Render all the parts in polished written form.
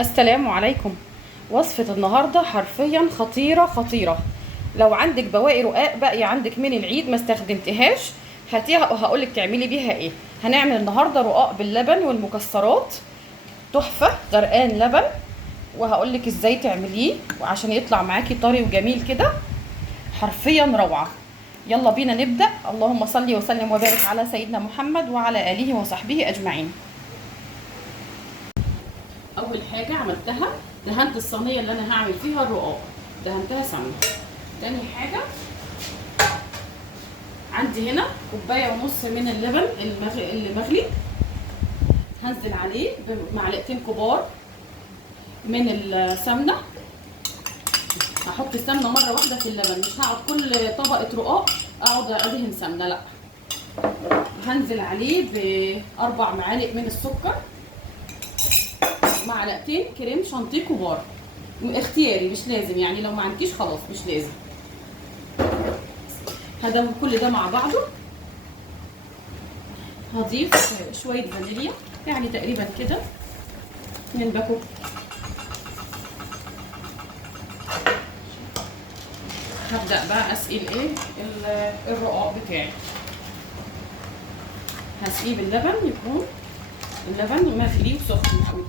السلام عليكم. وصفة النهاردة حرفيا خطيرة خطيرة. لو عندك بواقي رقاق باقية عندك من العيد ما استخدمتهاش، هاتيها وهقولك تعملي بيها ايه. هنعمل النهاردة رقاق باللبن والمكسرات، تحفة غرقان لبن، وهقولك ازاي تعمليه وعشان يطلع معاكي طري وجميل كده، حرفيا روعة. يلا بينا نبدأ. اللهم صل وسلم وبارك على سيدنا محمد وعلى آله وصحبه أجمعين. اول حاجه عملتها، دهنت الصينيه اللي انا هعمل فيها الرقاق، دهنتها سمنه. تاني حاجه، عندي هنا كوبايه ونص من اللبن اللي مغلي، هنزل عليه بمعلقتين كبار من السمنه. هحط السمنه مره واحده في اللبن، مش هقعد كل طبقه رقاق اقعد ادهن سمنه، لا. هنزل عليه باربع معالق من السكر، معلقتين كريم شانتيه كبار، اختياري مش لازم، يعني لو ما عندكيش خلاص مش لازم. هدوب كل ده مع بعضه. هضيف شويه فانيليا، يعني تقريبا كده من باكو. هبدا بقى اسقي الرقاق بتاعي. هسقيه باللبن، يكون اللبن مغلي وسخن قوي،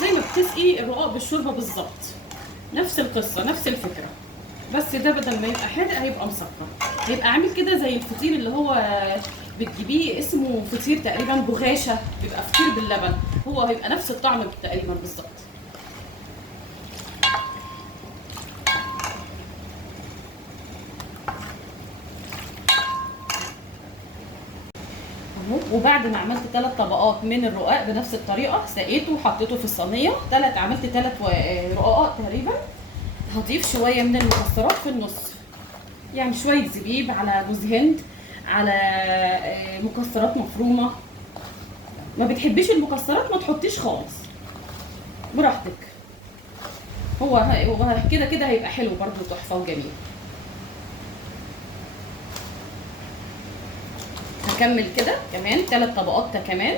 زي ما بتسقي الرقاق بالشوربه بالظبط، نفس القصه نفس الفكره. بس ده بدل ما يبقى حادق هيبقى مسكر، هيبقى عامل كده زي الفطير اللي هو بتجيبيه اسمه فطير تقريبا بغاشه، بيبقى فطير باللبن، هو هيبقى نفس الطعم تقريبا بالظبط. وبعد ما عملت 3 طبقات من الرقاق بنفس الطريقه، سقيته وحطيته في الصينيه، عملت 3 رقاقات تقريبا. هضيف شويه من المكسرات في النص، يعني شويه زبيب على جوز هند على مكسرات مفرومه. ما بتحبيش المكسرات ما تحطيش خالص، براحتك. هو كده كده هيبقى حلو برضو، تحفه وجميل. هكمل كده كمان 3 طبقات كمان.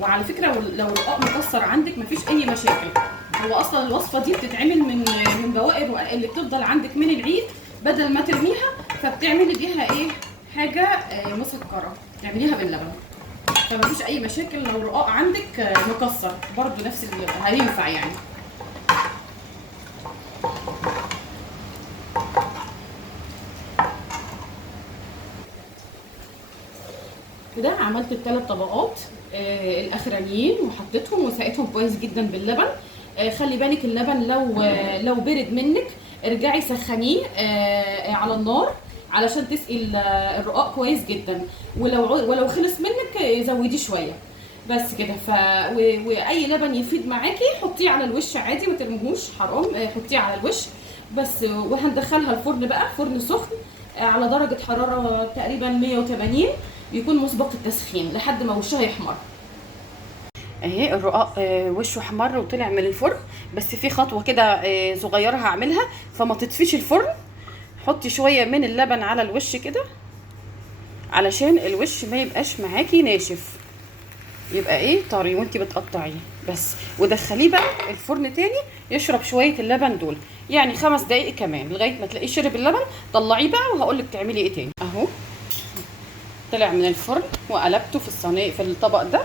وعلى فكره لو الرقاق مكسر عندك مفيش اي مشاكل، هو اصلا الوصفه دي بتتعمل من بواقي الرقاق اللي بتفضل عندك من العيد، بدل ما ترميها فبتعملي بيها ايه، حاجه مسكره، تعمليها باللبن. فمفيش اي مشاكل لو الرقاق عندك مكسر، برضو نفس هينفع يعني. كده عملت ال3 طبقات الاخرانيين وحطيتهم وسقيتهم كويس جدا باللبن. خلي بالك اللبن لو برد منك ارجعي سخنيه على النار علشان تسقي الرقاق كويس جدا، ولو خلص منك زوديه شويه بس كده. واي لبن يفيد معاكي حطيه على الوش عادي، ما ترميهوش حرام، حطيه على الوش بس. وهندخلها الفرن بقى، فرن سخن على درجه حراره تقريبا 180، بيكون مسبق التسخين لحد ما وشها يحمر. اهي الرقاق وشه احمر وطلع من الفرن، بس في خطوه كده صغيره هعملها، فما تطفيش الفرن. حطي شويه من اللبن على الوش كده علشان الوش ما يبقاش معاكي ناشف، يبقى ايه طري وانتي بتقطعيه بس. ودخليه بقى الفرن تاني يشرب شويه اللبن دول، يعني 5 دقايق كمان لغايه ما تلاقيه شرب اللبن. طلعيه بقى وهقولك تعملي ايه تاني. اهو طلع من الفرن وقلبته في الصينيه في الطبق ده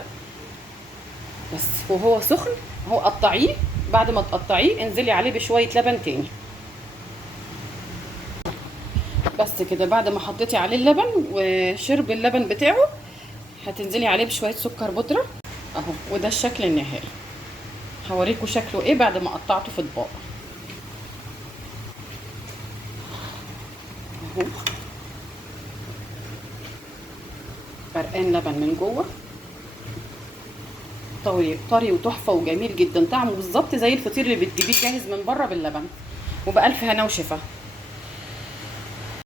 بس، وهو سخن اهو. قطعيه، بعد ما تقطعيه انزلي عليه بشويه لبن تاني بس كده. بعد ما حطيتي عليه اللبن وشرب اللبن بتاعه، هتنزلي عليه بشويه سكر بودره اهو. وده الشكل النهائي، هوريكم شكله ايه بعد ما قطعته في اطباق اهو. غرقان لبن من جوه، طري وتحفه وجميل جدا، طعمه بالظبط زي الفطير اللي بتجيبيه جاهز من بره باللبن. وبألف هنا وشفا.